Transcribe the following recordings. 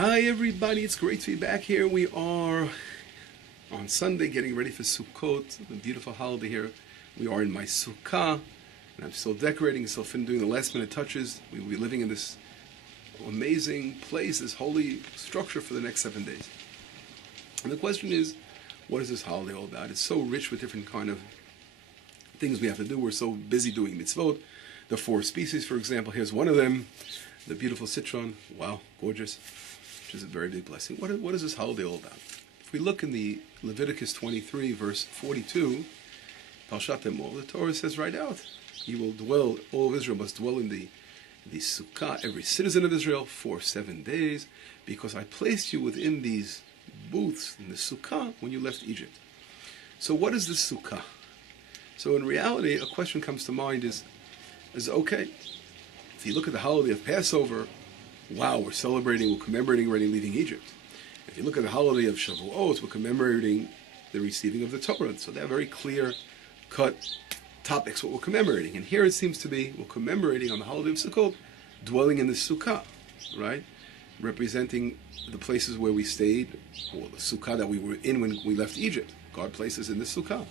Hi everybody, it's great to be back here. We are on Sunday getting ready for Succot, the beautiful holiday here. We are in my Sukkah, and I'm still decorating, still doing the last minute touches. We will be living in this amazing place, this holy structure for the next 7 days. And the question is, what is this holiday all about? It's so rich with different kind of things we have to do. We're so busy doing mitzvot. The 4 species, for example, here's one of them, the beautiful citron. Wow, gorgeous. Which is a very big blessing. What is this holiday all about? If we look in the Leviticus 23, verse 42, Parshat Emor, the Torah says right out, you will dwell, all of Israel must dwell in the Sukkah, every citizen of Israel, for 7 days, because I placed you within these booths in the Sukkah when you left Egypt. So what is the Sukkah? So in reality, a question comes to mind is okay, if you look at the holiday of Passover, wow, we're commemorating already leaving Egypt. If you look at the holiday of Shavuot, we're commemorating the receiving of the Torah. So they're very clear-cut topics, what we're commemorating. And here it seems to be, we're commemorating on the holiday of Sukkot, dwelling in the Sukkah, right? Representing the places where we stayed, or the Sukkah that we were in when we left Egypt. God placed us in the Sukkah.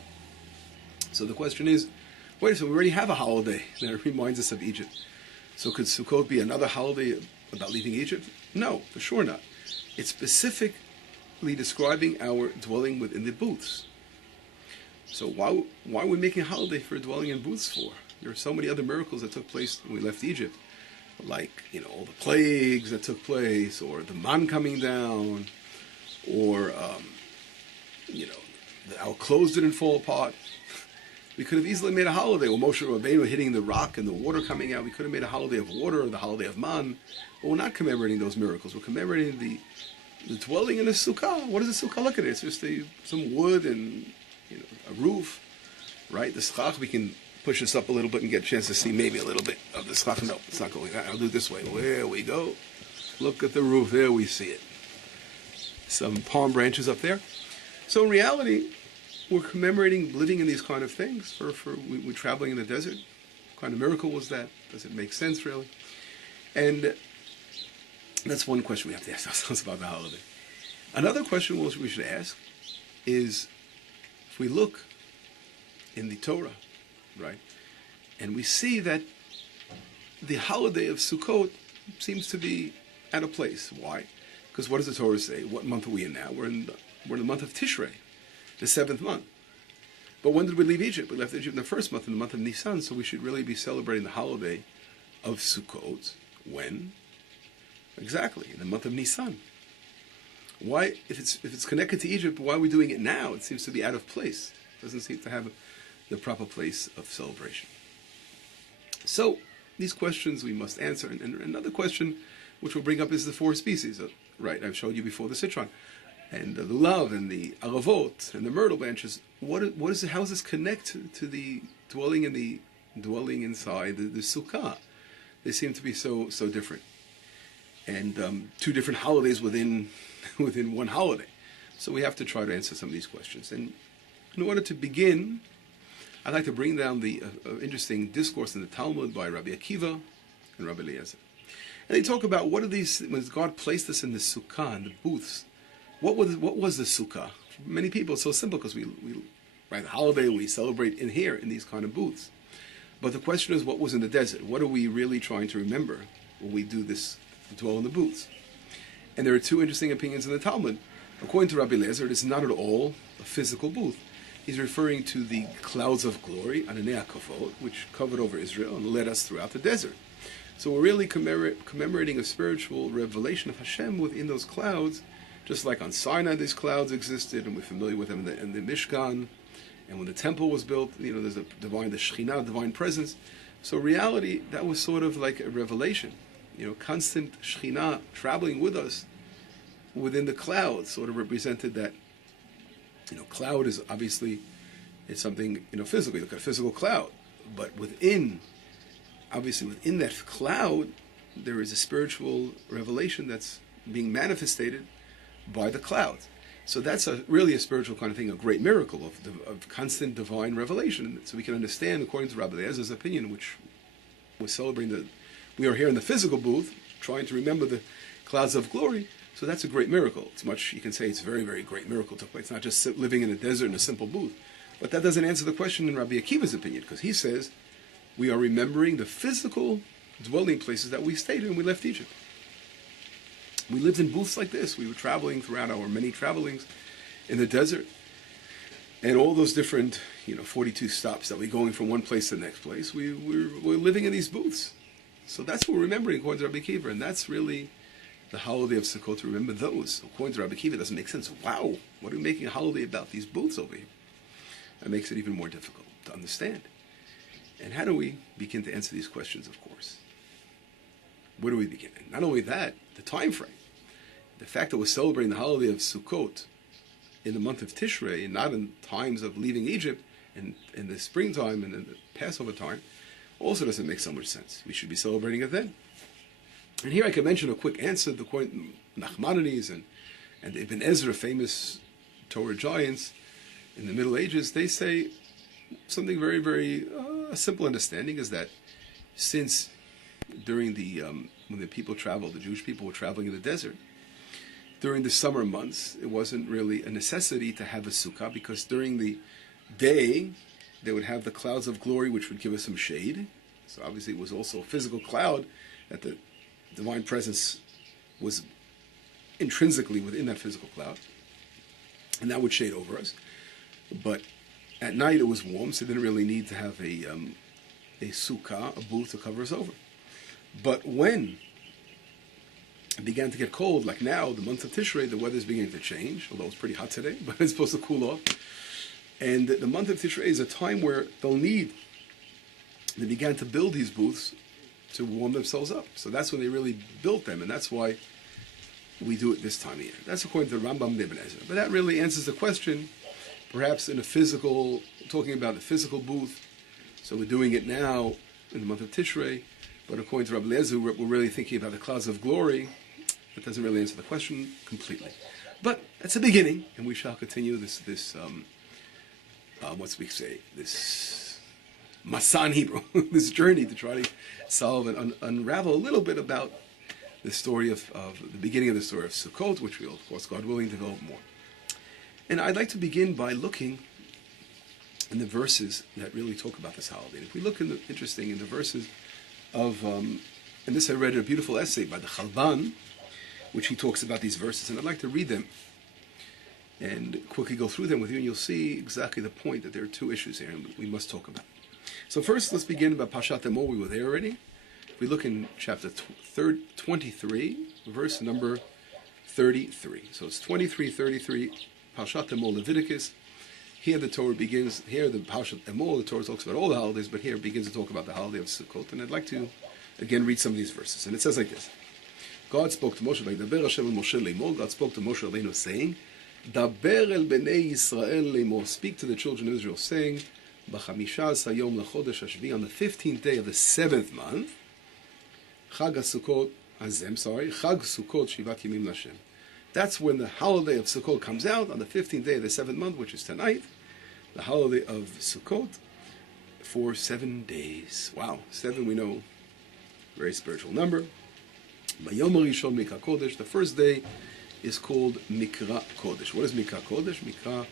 So the question is, wait, so we already have a holiday that reminds us of Egypt. So could Sukkot be another holiday about leaving Egypt? No, for sure not. It's specifically describing our dwelling within the booths. So why are we making a holiday for dwelling in booths for? There are so many other miracles that took place when we left Egypt, like all the plagues that took place, or the man coming down, or our clothes didn't fall apart. We could have easily made a holiday where Moshe Rabbeinu hitting the rock and the water coming out. We could have made a holiday of water or the holiday of man. But we're not commemorating those miracles. We're commemorating the dwelling in a sukkah. What does a sukkah look at? It's just some wood and a roof, right? The schach, we can push this up a little bit and get a chance to see maybe a little bit of the schach. No, it's not going. I'll do it this way. There we go. Look at the roof. There we see it. Some palm branches up there. So in reality, we're commemorating living in these kind of things. We're traveling in the desert. What kind of miracle was that? Does it make sense, really? And that's one question we have to ask ourselves about the holiday. Another question we should ask is, if we look in the Torah, right, and we see that the holiday of Sukkot seems to be out of place. Why? Because what does the Torah say? What month are we in now? We're in the month of Tishrei, the 7th month. But when did we leave Egypt? We left Egypt in the 1st month, in the month of Nisan, so we should really be celebrating the holiday of Sukkot. When? Exactly, in the month of Nisan. Why, if it's connected to Egypt, why are we doing it now? It seems to be out of place. It doesn't seem to have the proper place of celebration. So, these questions we must answer. And another question which we'll bring up is the 4 species. Right, I've showed you before the citron, and the lulav, and the aravot, and the myrtle branches. How does this connect to the dwelling inside the sukkah? They seem to be so different, and 2 different holidays within one holiday. So we have to try to answer some of these questions. And in order to begin, I'd like to bring down the interesting discourse in the Talmud by Rabbi Akiva and Rabbi Eliezer. And they talk about what are these, when God placed us in the sukkah, in the booths, what was the sukkah? For many people it's so simple because we right, the holiday we celebrate in here, in these kind of booths. But the question is, what was in the desert? What are we really trying to remember when we do this, dwell in the booths? And there are 2 interesting opinions in the Talmud. According to Rabbi Eliezer, it is not at all a physical booth. He's referring to the clouds of glory, Ananei HaKavod, which covered over Israel and led us throughout the desert. So we're really commemorating a spiritual revelation of Hashem within those clouds, just like on Sinai these clouds existed, and we're familiar with them in the Mishkan. And when the temple was built, there's the Shekhinah, divine presence. So reality, that was sort of like a revelation. Constant Shekhinah traveling with us within the clouds sort of represented that. Cloud is obviously, it's something, physical. You look at a physical cloud. But within that cloud, there is a spiritual revelation that's being manifested by the cloud. So that's really a spiritual kind of thing, a great miracle of constant divine revelation. So we can understand, according to Rabbi Eliezer's opinion, which was celebrating we are here in the physical booth, trying to remember the clouds of glory. So that's a great miracle. It's much, you can say it's a very, very great miracle took place. It's not just living in a desert in a simple booth. But that doesn't answer the question in Rabbi Akiva's opinion, because he says we are remembering the physical dwelling places that we stayed in when we left Egypt. We lived in booths like this. We were traveling throughout our many travelings in the desert. And all those different, 42 stops that we're going from one place to the next place, we're living in these booths. So that's what we're remembering according to Rabbi Akiva. And that's really the holiday of Sukkot, to remember those. According to Rabbi Akiva, it doesn't make sense. Wow, what are we making a holiday about these booths over here? That makes it even more difficult to understand. And how do we begin to answer these questions, of course? Where do we begin? And not only that, the time frame. The fact that we're celebrating the holiday of Sukkot in the month of Tishrei, and not in times of leaving Egypt, and in the springtime and in the Passover time, also doesn't make so much sense. We should be celebrating it then. And here I can mention a quick answer. The Nachmanides and the Ibn Ezra, famous Torah giants in the Middle Ages, they say something very, very a simple understanding is that since during the when the people traveled, the Jewish people were traveling in the desert, during the summer months, it wasn't really a necessity to have a sukkah, because during the day they would have the clouds of glory, which would give us some shade. So obviously it was also a physical cloud that the divine presence was intrinsically within that physical cloud, and that would shade over us. But at night it was warm, so they didn't really need to have a sukkah, a booth to cover us over. But when it began to get cold, like now, the month of Tishrei, the weather's beginning to change, although it's pretty hot today, but it's supposed to cool off. And the month of Tishrei is a time where they began to build these booths to warm themselves up. So that's when they really built them, and that's why we do it this time of year. That's according to the Rambam and Ibn Ezra. But that really answers the question, perhaps talking about the physical booth. So we're doing it now in the month of Tishrei, but according to Rabbi Lezer, we're really thinking about the clouds of glory. That doesn't really answer the question completely. But it's a beginning, and we shall continue this Masan Hebrew, this journey to try to solve and unravel a little bit about the story of the beginning of the story of Sukkot, which we'll, of course, God willing, develop more. And I'd like to begin by looking in the verses that really talk about this holiday. And if we look in the verses of, and this I read a beautiful essay by the Chalban, which he talks about these verses, and I'd like to read them and quickly go through them with you, and you'll see exactly the point that there are two issues here, and we must talk about. So first, let's begin about Parshat Emor. We were there already. If we look in chapter 23, verse number 33. So it's 23, 33, Parshat Emor, Leviticus. Here the Torah begins, here the Parshat Emor, the Torah talks about all the holidays, but here it begins to talk about the holiday of Sukkot. And I'd like to, again, read some of these verses. And it says like this. God spoke to Moshe, God spoke to Moshe Rabbeinu, saying, Daber el bnei Yisrael lemor, speak to the children of Israel, saying, B'chamisha yom l'chodesh hashvi, on the 15th day of the 7th month, Chag Sukkot, Chag Sukkot Shivat Yemim Lashem. That's when the holiday of Sukkot comes out, on the 15th day of the 7th month, which is tonight, the holiday of Sukkot, for 7 days. Wow, 7 we know, very spiritual number. Bayom Rishon Mikra Kodesh, the first day is called Mikra Kodesh. What is Mikra Kodesh? Mikra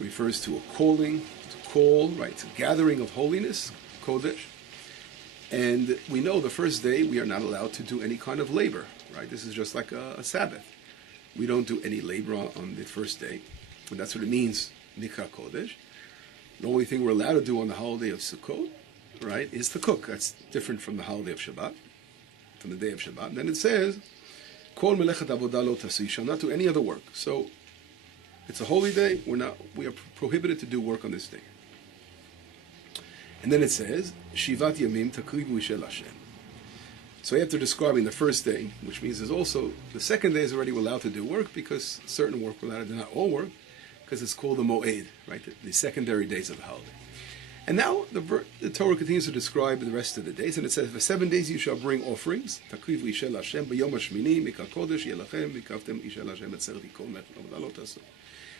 refers to a calling, to call, right? It's a gathering of holiness, Kodesh. And we know the first day we are not allowed to do any kind of labor, right? This is just like a Sabbath. We don't do any labor on the first day. And that's what it means, Mikra Kodesh. The only thing we're allowed to do on the holiday of Sukkot, right, is to cook. That's different from the holiday of Shabbat, from the day of Shabbat. And then it says, Kol melechet avodah lo tasu, you shall not do any other work. So it's a holy day. We are prohibited to do work on this day. And then it says, Shivat Yamim takrivu shel Hashem. So after describing the first day, which means there's also the second day is already allowed to do work, because certain work we're allowed to do, not all work, because it's called the Moed, right? The secondary days of the holiday. And now the Torah continues to describe the rest of the days, and it says, for 7 days you shall bring offerings. Takrivu shel Hashem b'yom hashmini mikra kodesh yelachem v'kavtem ishel Hashem atzeret v'kol mechet avodah lo tasu.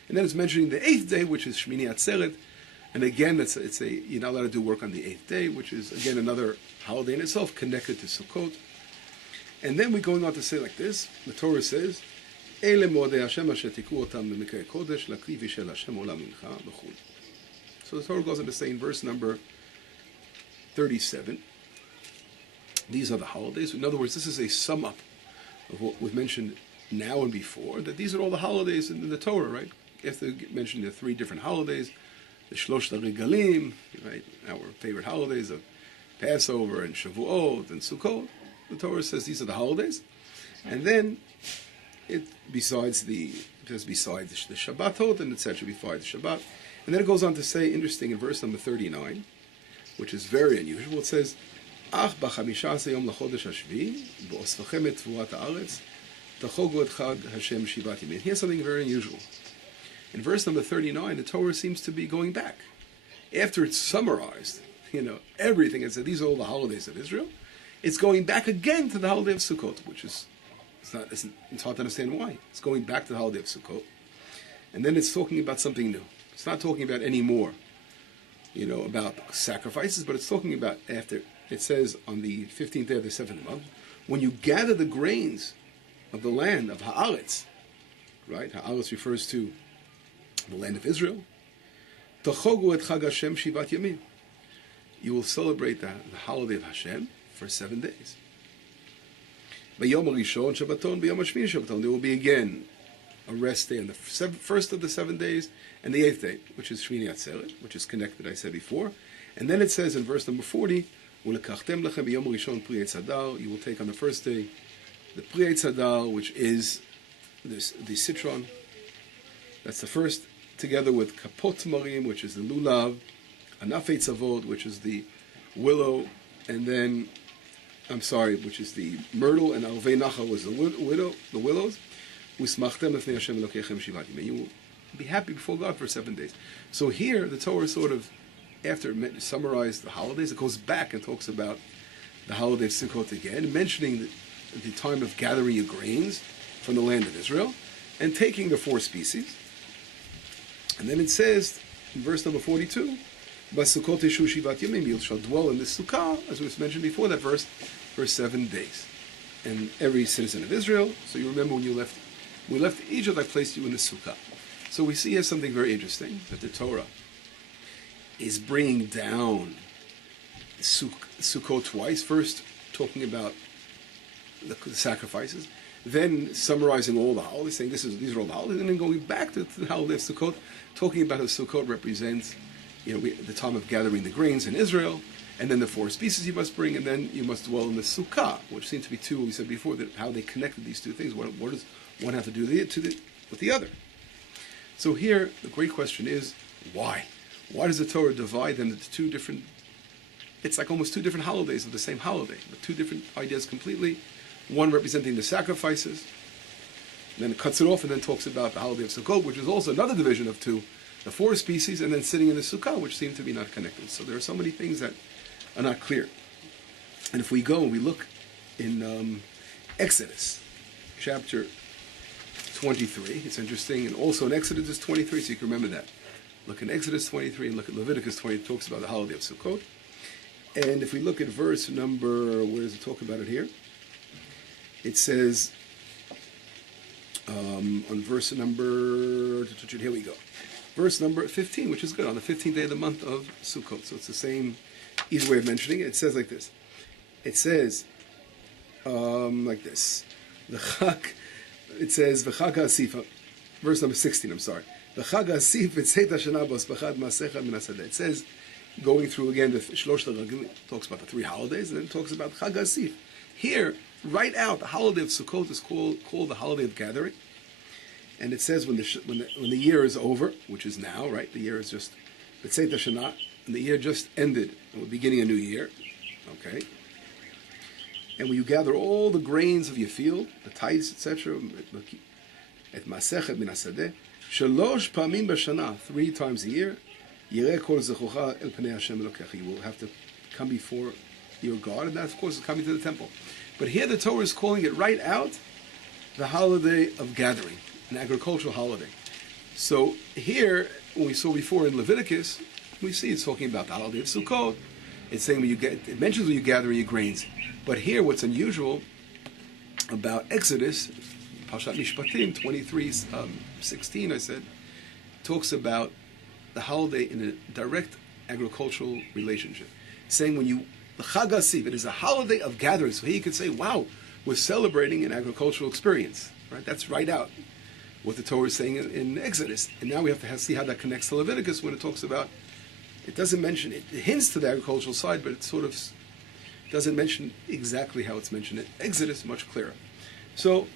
And then it's mentioning the 8th day, which is Shmini Atzeret. And again, you're not allowed to do work on the 8th day, which is, again, another holiday in itself connected to Sukkot. And then we're going on to say like this. The Torah says, "Ele mo'odei Hashem asher tiku otam b'mikra kodesh lakli v'shel Hashem olam mincha b'chul." So the Torah goes on to say in verse number 37, these are the holidays. In other words, this is a sum up of what was mentioned now and before, that these are all the holidays in the Torah, right? After mentioning the 3 different holidays, the Shlosh Regalim, right? Our favorite holidays of Passover and Shavuot and Sukkot. The Torah says these are the holidays. And then, besides the Shabbatot and etc., besides the Shabbat. And then it goes on to say, interesting, in verse number 39, which is very unusual, it says, Ach b'chamisha yom lachodesh hashvi, b'osvachem et tvurat haaretz, tachogu et chag Hashem shivat yamin. Here's something very unusual. In verse number 39, the Torah seems to be going back. After it's summarized, everything, and said these are all the holidays of Israel, it's going back again to the holiday of Sukkot, which is, it's hard to understand why. It's going back to the holiday of Sukkot. And then it's talking about something new. It's not talking about any more, about sacrifices, but it's talking about after, it says on the 15th day of the 7th month, when you gather the grains of the land of Haaretz, right? Haaretz refers to the land of Israel. Tachogu et chag Hashem shivat yamin. You will celebrate the holiday of Hashem for 7 days. B'yom harishon Shabbaton, b'yom hashmini Shabbaton. There will be again a rest day on the first of the 7 days and the 8th day, which is Shmini Atzeret, which is connected, I said before. And then it says in verse number 40, U'lekachtem lechem b'yom harishon pri eitz hadar. You will take on the first day the pri eitz hadar, which is the citron. That's the first, together with kapot marim, which is the lulav, anaf eitz avot, which is the willow, and then, which is the myrtle, and alvei nachal was the willows. Usmachtem lefnei Hashem elokechem shivat yimei. You will be happy before God for 7 days. So here, the Torah sort of, after it summarized the holidays, it goes back and talks about the holiday of Sukkot again, mentioning the time of gathering your grains from the land of Israel, and taking the 4 species. And then it says, in verse number 42, Basukot Yeshu Shivat Yomim, you shall dwell in this Sukkah, as was mentioned before that verse, for 7 days. And every citizen of Israel, so you remember when we left Egypt, I placed you in the Sukkah. So we see here something very interesting, that the Torah is bringing down Sukkot twice. First, talking about the sacrifices, then summarizing all the holidays, saying these are all the holidays, and then going back to the holiday of Sukkot, talking about how Sukkot represents the time of gathering the grains in Israel, and then the 4 species you must bring, and then you must dwell in the Sukkah, which seems to be 2, we said before, that how they connected these 2 things. What does one have to do with the other? So here, the great question is, why? Why does the Torah divide them into 2 different, it's like almost 2 different holidays of the same holiday, but 2 different ideas completely, one representing the sacrifices, and then it cuts it off and then talks about the holiday of Sukkot, which is also another division of 2, the 4 species, and then sitting in the Sukkah, which seem to be not connected. So there are so many things that are not clear. And if we go and we look in Exodus, chapter 23, it's interesting, and also in Exodus 23, so you can remember that. Look in Exodus 23 and look at Leviticus 20, it talks about the holiday of Sukkot. And if we look at verse number, where does it talk about it here? It says, on verse number, here we go. Verse number 15, which is good, on the 15th day of the month of Sukkot. So it's the same easy way of mentioning it. It says like this. It says, like this. It says, V'chag ha'asif, verse number 16, I'm sorry. V'chag ha'asif v'tzeit ha'shana b'osbachad ma'asechad min hasadeh. It says, going through again the Shlosh Regalim, talks about the 3 holidays, and then it talks about Chag ha'asif. Here, right out, the holiday of Sukkot is called the holiday of gathering. And it says when the year is over, which is now, right? The year is just B'tzeit Hashana, and the year just ended, and we're beginning a new year. Okay. And when you gather all the grains of your field, the tithes, etc., et masechet min hasadeh, shalosh pamim b'shana, 3 times a year, yireh kol zechucha el pnei Hashem elokecha. You will have to come before your God, and that, of course, is coming to the temple. But here the Torah is calling it right out the holiday of gathering, an agricultural holiday. So here, when we saw before in Leviticus, we see it's talking about the holiday of Sukkot. It's saying it mentions when you gather your grains. But here, what's unusual about Exodus, Parshat Mishpatim 23:16, I said, talks about the holiday in a direct agricultural relationship, saying when you the Chag HaSiv, it is a holiday of gathering. So here you could say, wow, we're celebrating an agricultural experience, right? That's right out what the Torah is saying in Exodus. And now we have to see how that connects to Leviticus when it talks about, it doesn't mention, it hints to the agricultural side, but it sort of doesn't mention exactly how it's mentioned in Exodus, much clearer. So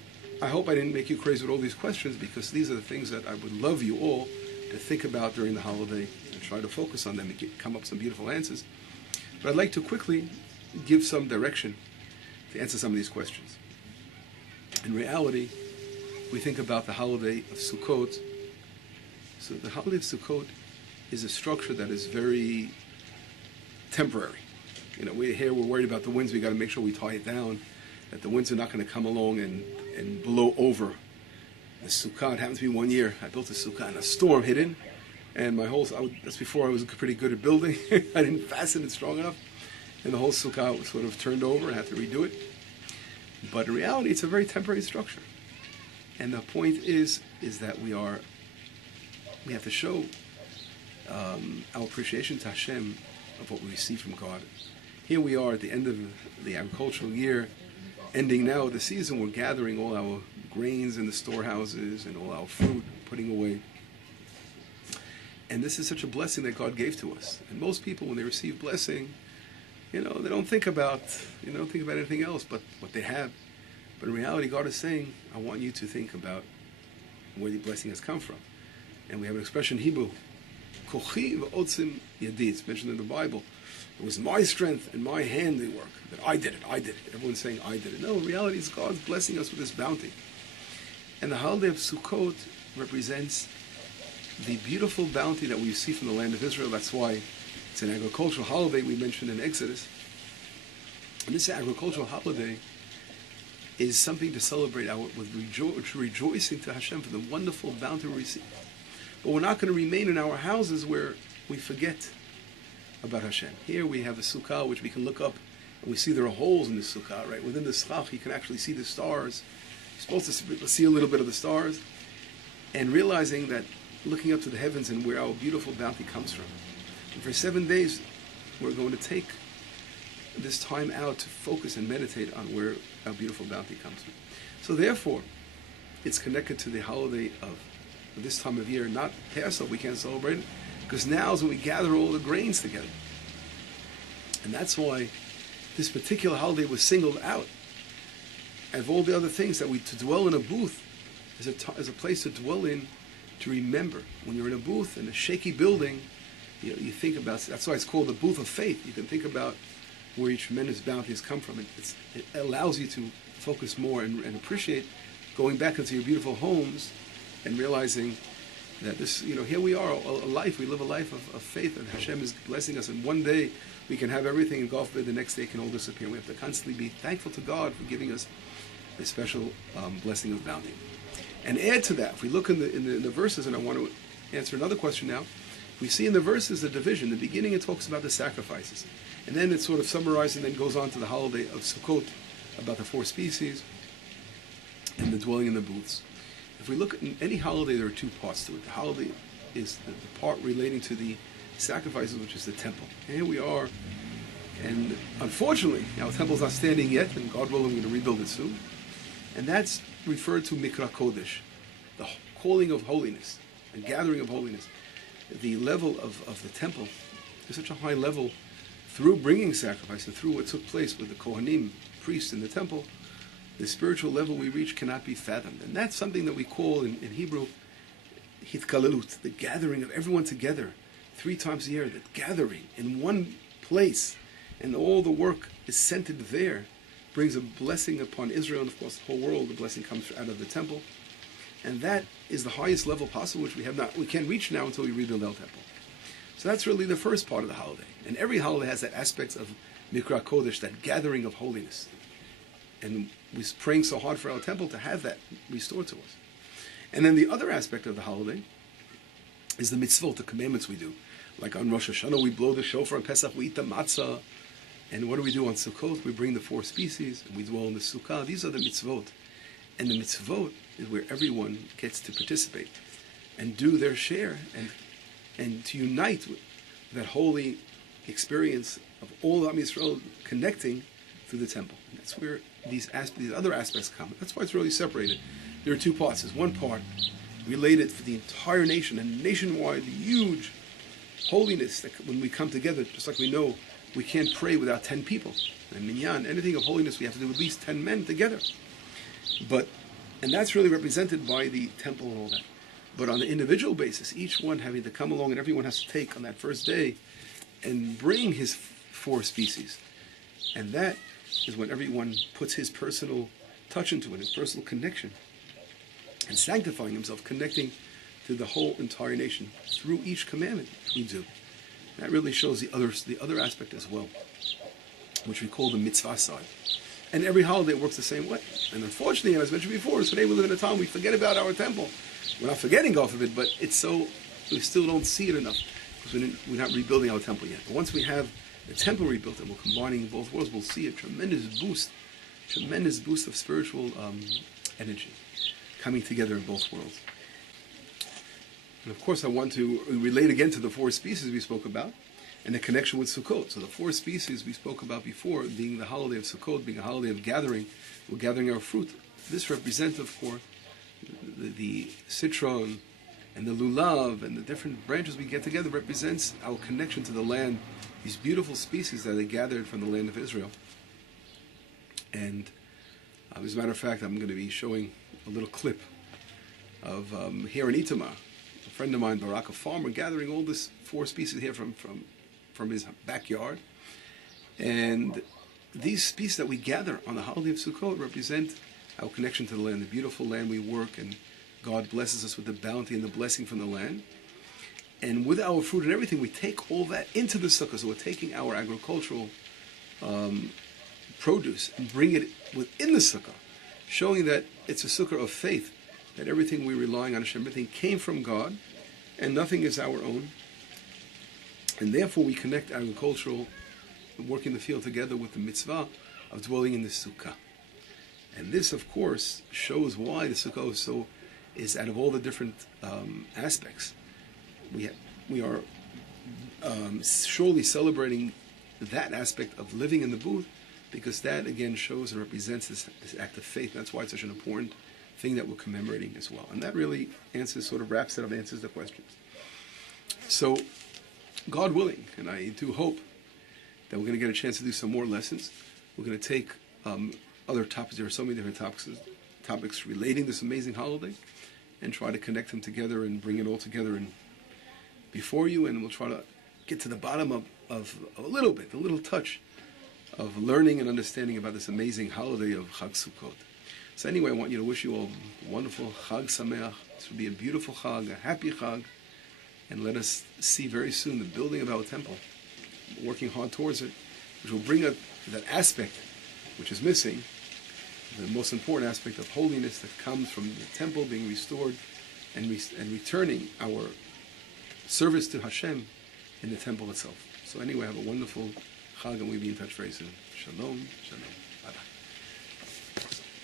I hope I didn't make you crazy with all these questions, because these are the things that I would love you all to think about during the holiday and try to focus on them and come up with some beautiful answers. But I'd like to quickly give some direction to answer some of these questions. In reality, we think about the holiday of Sukkot. So the holiday of Sukkot is a structure that is very temporary. You know, we're worried about the winds. We got to make sure we tie it down, that the winds are not going to come along and blow over. The Sukkot happened to be one year. I built a Sukkot and a storm hit in. And that's before I was pretty good at building. I didn't fasten it strong enough. And the whole Sukkot was sort of turned over and I had to redo it. But in reality, it's a very temporary structure. And the point is that we have to show our appreciation to Hashem of what we receive from God. Here we are at the end of the agricultural year, ending now the season. We're gathering all our grains in the storehouses and all our fruit, putting away. And this is such a blessing that God gave to us. And most people, when they receive blessing, they don't think about anything else but what they have. But in reality, God is saying, I want you to think about where the blessing has come from. And we have an expression in Hebrew, Kochi v'otzim yadi. It's mentioned in the Bible. It was my strength and my handiwork that I did it. Everyone's saying I did it. No, in reality, it's God's blessing us with this bounty. And the holiday of Sukkot represents the beautiful bounty that we see from the land of Israel. That's why it's an agricultural holiday we mentioned in Exodus. And this agricultural holiday is something to celebrate with rejoicing to Hashem for the wonderful bounty we receive. But we're not going to remain in our houses where we forget about Hashem. Here we have a sukkah which we can look up and we see there are holes in the sukkah, right? Within the schach you can actually see the stars. You're supposed to see a little bit of the stars, and realizing that looking up to the heavens and where our beautiful bounty comes from. And for 7 days, we're going to take this time out to focus and meditate on where our beautiful bounty comes from. So therefore, it's connected to the holiday of this time of year, not Passover. We can't celebrate it, because now is when we gather all the grains together. And that's why this particular holiday was singled out. And of all the other things, to dwell in a booth is a place to dwell in, to remember. When you're in a booth in a shaky building, you think about, that's why it's called the booth of faith. You can think about where your tremendous bounty has come from. It allows you to focus more and appreciate going back into your beautiful homes and realizing that this, here we are, we live a life of faith, and Hashem is blessing us, and one day we can have everything, and God forbid the next day can all disappear. We have to constantly be thankful to God for giving us a special blessing of bounty. And add to that, if we look in the verses, and I want to answer another question now, we see in the verses a division. In the beginning it talks about the sacrifices, and then it sort of summarizes and then goes on to the holiday of Sukkot, about the 4 species, and the dwelling in the booths. If we look at any holiday, there are 2 parts to it. The holiday is the part relating to the sacrifices, which is the temple. And here we are, and unfortunately, our temple's not standing yet, and God willing, we're going to rebuild it soon. And that's referred to Mikra Kodesh, the calling of holiness, and gathering of holiness. The level of the temple is such a high level through bringing sacrifice and through what took place with the Kohanim, priests in the temple. The spiritual level we reach cannot be fathomed. And that's something that we call in Hebrew, hitkalalut, the gathering of everyone together 3 times a year, the gathering in one place, and all the work is centered there, brings a blessing upon Israel, and of course the whole world. The blessing comes out of the temple. And that is the highest level possible, which we can't reach now until we rebuild our temple. So that's really the first part of the holiday. And every holiday has that aspect of Mikra Kodesh, that gathering of holiness. And we're praying so hard for our temple to have that restored to us. And then the other aspect of the holiday is the mitzvot, the commandments we do. Like on Rosh Hashanah, we blow the shofar. On Pesach, we eat the matzah. And what do we do on Sukkot? We bring the 4 species and we dwell in the Sukkah. These are the mitzvot. And the mitzvot is where everyone gets to participate and do their share and to unite with that holy experience of all of Am Yisrael connecting through the temple. And that's where these other aspects come. That's why it's really separated. There are 2 parts. There's one part related for the entire nation, and nationwide, the huge holiness that when we come together, just like we know, we can't pray without 10 people. And minyan, anything of holiness, we have to do at least 10 men together. And that's really represented by the temple and all that. But on the individual basis, each one having to come along, and everyone has to take on that first day and bring his 4 species. And that is when everyone puts his personal touch into it, his personal connection, and sanctifying himself, connecting to the whole entire nation through each commandment we do. That really shows the other aspect as well, which we call the mitzvah side. And every holiday works the same way. And unfortunately, as mentioned before, today we live in a time we forget about our temple. We're not forgetting off of it, but it's so, we still don't see it enough because we're not rebuilding our temple yet. But once we have the temple rebuilt and we're combining both worlds, we'll see a tremendous boost of spiritual energy coming together in both worlds. And of course, I want to relate again to the 4 species we spoke about and the connection with Sukkot. So the 4 species we spoke about before, being the holiday of Sukkot, being a holiday of gathering, we're gathering our fruit. This represents, of course, the citron and the lulav and the different branches we get together represents our connection to the land, these beautiful species that they gathered from the land of Israel. And as a matter of fact, I'm going to be showing a little clip of here in Itamar, a friend of mine, Barak, a farmer, gathering all this 4 species here from his backyard. And these species that we gather on the holiday of Sukkot represent our connection to the land, the beautiful land we work, and God blesses us with the bounty and the blessing from the land. And with our fruit and everything, we take all that into the sukkah. So we're taking our agricultural produce and bring it within the sukkah, showing that it's a sukkah of faith, that everything we're relying on Hashem, everything came from God, and nothing is our own. And therefore we connect agricultural, working the field together with the mitzvah of dwelling in the sukkah. And this, of course, shows why the sukkah is out of all the different aspects. We are surely celebrating that aspect of living in the booth, because that again shows and represents this act of faith. That's why it's such an important thing that we're commemorating as well. And that really wraps it up, answers the questions. So, God willing, and I do hope that we're going to get a chance to do some more lessons. We're going to take other topics. There are so many different topics relating this amazing holiday, and try to connect them together and bring it all together before you, and we'll try to get to the bottom of a little touch of learning and understanding about this amazing holiday of Chag Sukkot. So anyway, I want you to wish you all a wonderful Chag Sameach. This will be a beautiful Chag, a happy Chag, and let us see very soon the building of our temple, working hard towards it, which will bring up that aspect which is missing, the most important aspect of holiness that comes from the temple being restored and returning our service to Hashem in the temple itself. So anyway, have a wonderful Chag, and we'll be in touch very soon. Shalom, shalom.